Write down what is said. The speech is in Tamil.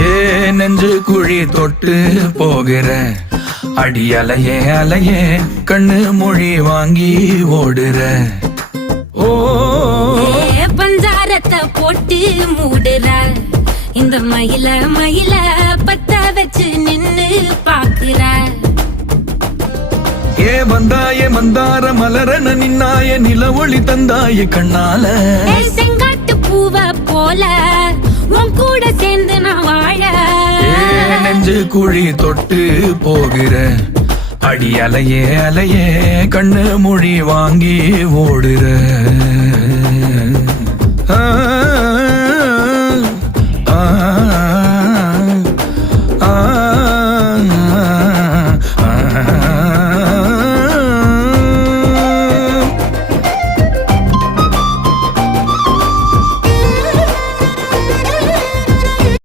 ஏ நெஞ்சு குழி தொட்டு போகிற அடி அலையே அலையே கண்ணு மொழி வாங்கி ஓடுற. ஓ பஞ்சாரத்தை போட்டு மூடுற இந்த மயில மயில பத்த வச்சு நின்னு பாக்குற. ஏ வந்தாய மந்தார மலரன நின்னாய நில ஒளி தந்தாய கண்ணால. செங்காட்டு பூவ போல உன் கூட சேர்ந்து நான் வாழ. நெஞ்சு குழி தொட்டு போகிற அடி அலையே அலையே கண்ணு மொழி வாங்கி ஓடுற. ஆ ஆ